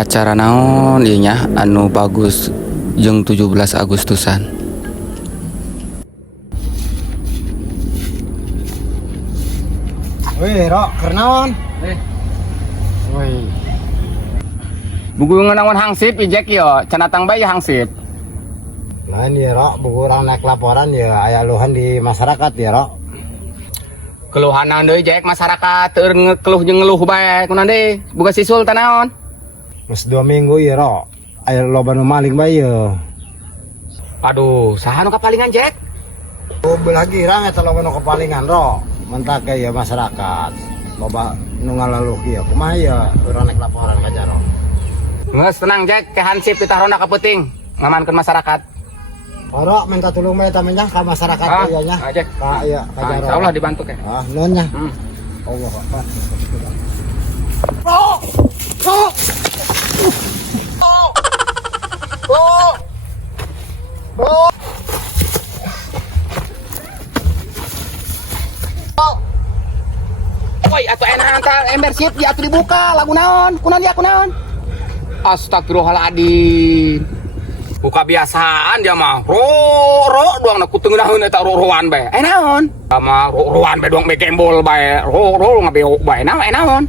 acara naon ieu nya anu bagus jeung 17 Agustusan. Weh, Rok, keur naon? Weh. Buku ngeunangun hangsip ijek yo, cenatang bae hangsip. Lain ya, Rok, buku urang naik laporan ya aya luhan di masyarakat ya, Rok. Keluhanan deui jek masyarakat teu ngekeluh jeung ngeluh bae kunaon deui? Boga sisul teh naon? Geus 2 minggu ya, Rok. Aya loba nu maling bae ya. Aduh, saha nu kapalingan jek? Oh, belah girang eta loba nu kepalingan, Rok. Mentak ya masyarakat. Loba nu ngalaluh kieu. Kumaha ya urang naik laporan ka Jaro. Geus tenang jek, ke hansip ditahrona ka peuting ngamankeun masyarakat. Ora minta tulung bae teh nya ka masyarakat ieu nya. Ajek. Ka ieu ka Jaro. Insyaallah dibantu ke. Nuhun nya. Allah Akbar. Oh! Oh! Oh! Oh! Woi, atuh enak anta ember sip di atuh dibuka lagu naon? Kunaon dia kunaon? Astagfirullahaladzim. Buka biasaan dia mah. Ro doang na kuteungeunahun eta ro-roan bae. Naon? Sama ro-roan bae doang bae gembol bae. Ro ngabeo bae. Naon?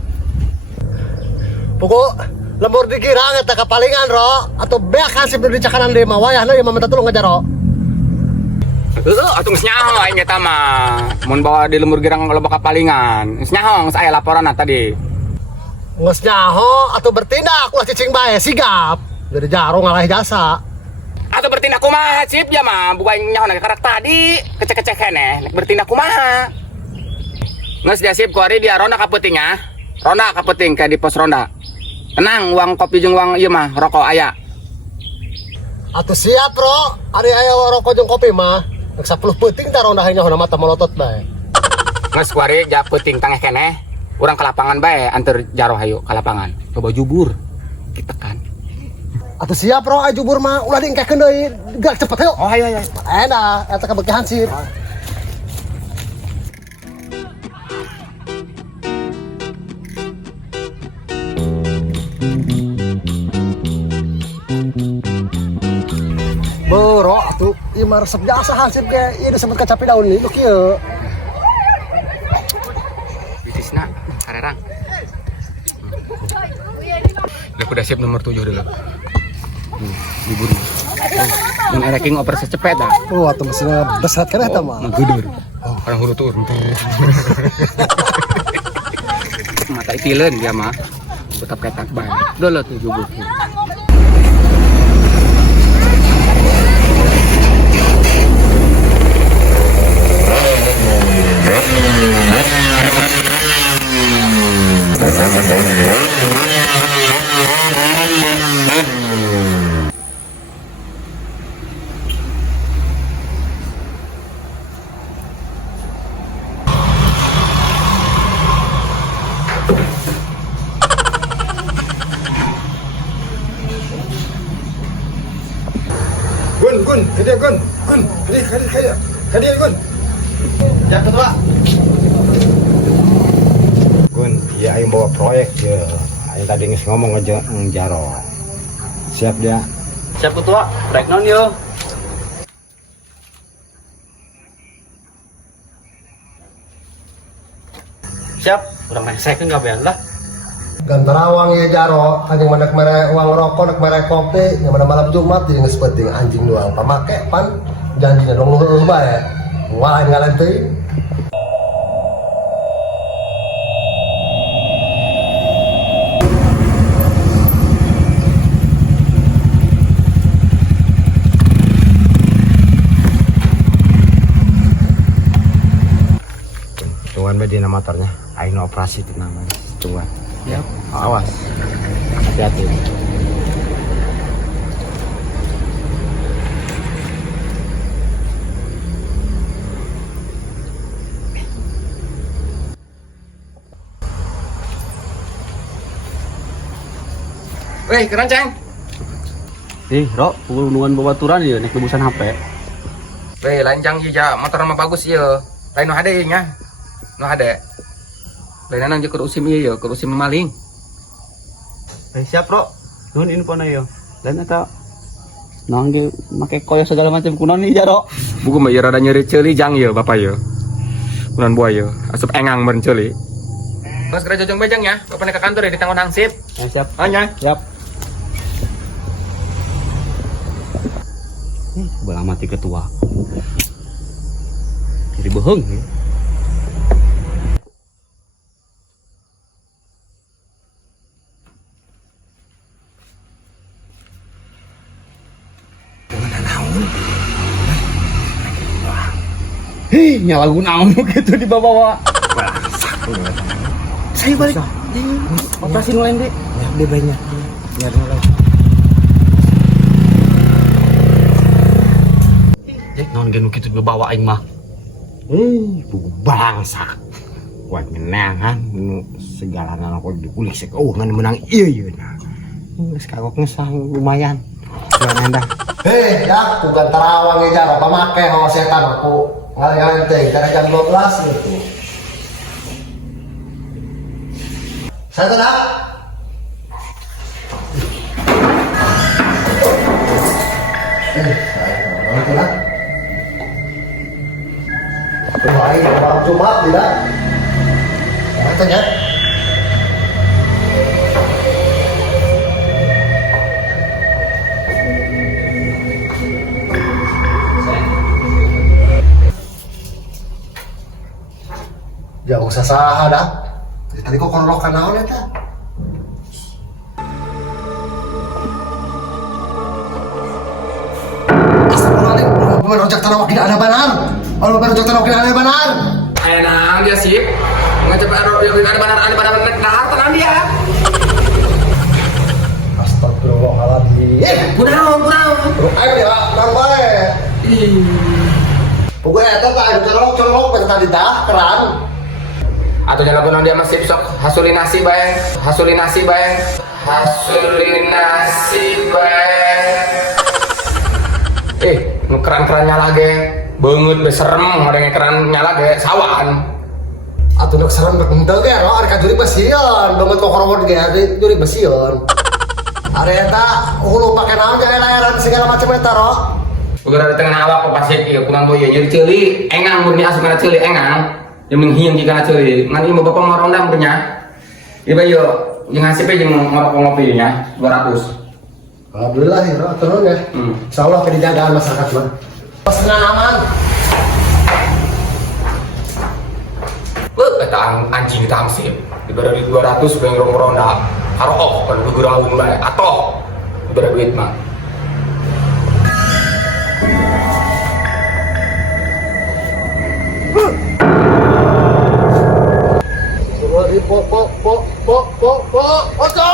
Pokok lembur dikirang eta kapalingan, Ro. Atau beak hansip di cakanan deui mah wayahna ieu mah minta tulung ka Jaro. Heuh, atuh geus nyaho aing eta mah. Mun bawa di lembur girang loba kapalingan. Geus nyaho geus aya laporanna tadi. Geus nyaho atuh bertindak ulah cicing bae sigap. Dari Jaro ngalah jasa. Atuh bertindak kumaha cip ya mah? Buka nyaho na karak tadi, kecek-kecek keneh. Nek bertindak kumaha? Geus dia sip ku ari dia ronda ka peuting ya. Ronda ka peuting kayak di pos ronda. Tenang, uang kopi jeung uang ieu mah rokok aya. Atuh siap, Ro. Ari aya rokok jeung kopi mah. Nek 10 peuting tah ronda nyaho mata melotot bae. Geus ku ari ja peuting tangeh keneh. Urang ke lapangan bae antar Jaro hayu ke lapangan. Coba jubur. Ditekan. Atuh siap, Ro. Aya jubur mah ulah diengkekeun deui. Gerak cepet hayu. Oh, ayo. Enak, eta kabeuki hansip. Bro, atuh ieu mah resep jasa hansip ge. Ieu disebut kacapi daun liluk kieu. Bisnisna karerang. Udah kuda siap nomor 7 dulu. Libur. Mun ereking operasi cepet dah. Oh, atuh mesinna besar keneh eta mah. Ngeudur. Orang hulu tur. Mata itileun dia mah. Tetap ketak bae. Dolo tuh jubur. Gun, kedia Gun. Kedia Gun. Ya ketua. Gun, ya aing bawa proyek ya. Aing tadi geus ngomong aja Jaro. Siap dia. Siap ketua, proyek non yo. Siap, urang main second gabean lah. Gantarawang ya Jaro, anjing mana mere uang rokok, nak mere kopi, yang mana malam Jumat jadi geus penting anjing doang pamake pan janjinya dong heueuh bae. Wah, ngalan teuing. Tuan be dina motornya, aing operasi teh namanya. Tuan. Ya, Awas, hati-hati. Weh, keren ceng. Ro, nuan babaturan ya, naik lebusan HP. Weh, lanjang ya, motor mah bagus ya. Lain nu hade nya. Nu hade. Lain nang keur usim ieu ya, keur usim maling. Siap, Bro. Nuhun info na yo. Dan eta nang ge make koyo segala macam kunaon nih Jaro. Buku mah ieu rada nyeri ceuli jang ya Bapak ya. Kunan buah ya, asup engang meureun ceuli. Mas geura jojong bejang ya, Bapak nih ke kantor ya ditanggung hansip. Ya, siap. Anya. Siap. Belah mati ketua. Jadi bohong ya. Hei, nyala gunaon gitu di bawah. Saya balik. Operasi nulain deh. Ya, dia banyak. Biar mulai. Non genu kitu bawa aing mah. Bangsa. Kuat menangan nu segala aku dikulik sek. Oh, ngan menang ieu nah. Geus kagok ngesang lumayan. Jangan anda. Hei, ya, bukan terawang ya Jaro, pamake ho setan aku ngalih-ngalih teh, karena jam 12 gitu. Saya tidak. Saya tidak. Kemarin malam Jumat tidak. Katanya. Jauh sasaha dah. Jadi tadi kok korolokan naon eta? Astagfirullahaladzim, pemain ojek tanah tidak ada banar. Kalau pemain ojek tanah tidak ada banar. Enak dia sih. Ngajak ada banar nah tenang dia. Astagfirullahaladzim. Kunaon. Ayo dia, nang bae. Pokoknya eta tah colok pada tadi dah keran. Atau jalan kunaon dia masih sok hasulin nasi bae. Nu keran nyala ge. Beungeut be serem ngadenge keran nyala ge sawan. Atuh nuk serem nuk henteu ge ro arek juri besieun, dompet kokorobot ge juri besieun. Are eta hulu pake naon jae layaran segala macam eta ro. Ugar di tengah awak kok pasien ieu kurang boy jadi ceuli engang mun asup kana ceuli engang. Yang menghiang di kana ceuli. Ngan ieu bapak ngorondang punya. Ieu bae yo jeung hasipe jeung ngopi nya 200. Alhamdulillah ya ro turun ya. Insyaallah penjagaan masyarakat mah. Pesanan aman. Eta anjing tamsip diberi 200 supaya ngeronda karo kan geuraun bae atoh diberi duit mah. Ojo.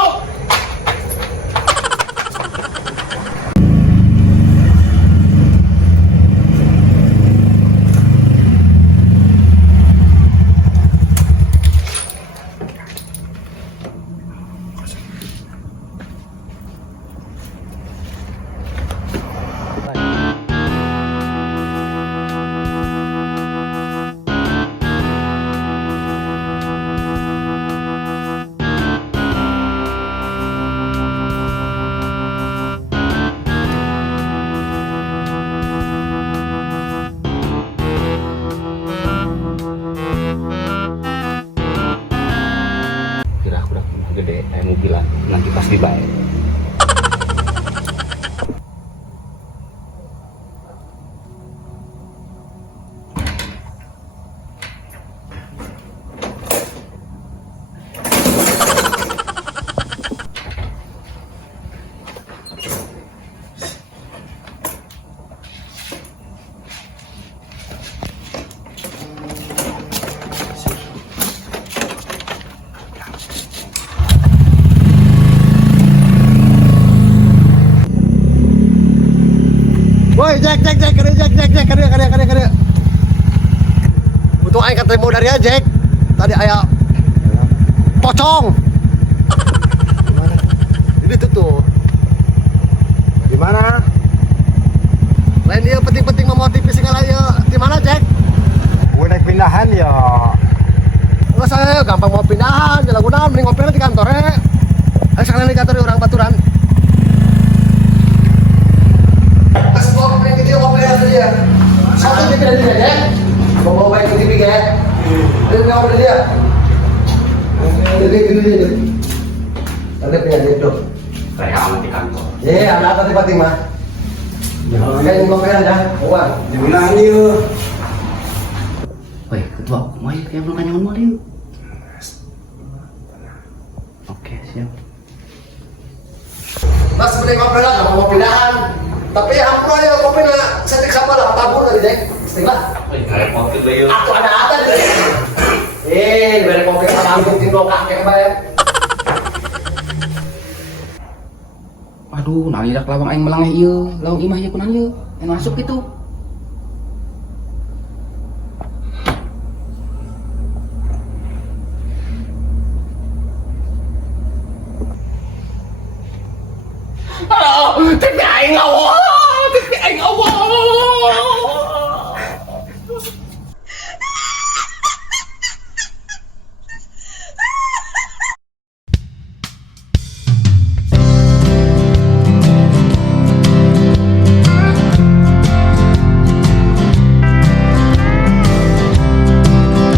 Gede kayak mobilan nanti pas dibayar. Woi, Jack, kada. Butuh aing ketemu dari Jack. Tadi aya pocong. Mana? Ini tuh. Di mana? Lain dia penting-penting memotivi segala ya. Di mana, Jack? Udah pindahan ya. Enggak saya gampang mau pindahan, jalan gunaan mending ngopi di kantor. Ayo sekalian di kantor orang baturan. pindah dia ya. Bawa baik TV ya. Dia nggak boleh dia. Jadi gini. Ada pindah dia tuh. Kayak amat di kantor. Anak tadi Fatimah. Kayak ngomong aja. Uang. Di mana dia? Woi, ketua, mau ya kayak belum tanya ngomong dia. Oke, siap. Mas beli kopi lah, nggak mau pindahan. Tapi ampun aja kopi lah, setik sama lah, tabur tadi deh. Istilah. Kayak kopi lah yuk. Aku ada deh. Beli kopi sama anggur tinggal kakek bayar. Aduh, nang idak lawang aing melangeh ieu, lawang imah ieu kunaon ieu? Yang masuk gitu. Oh, tapi aing ngawal.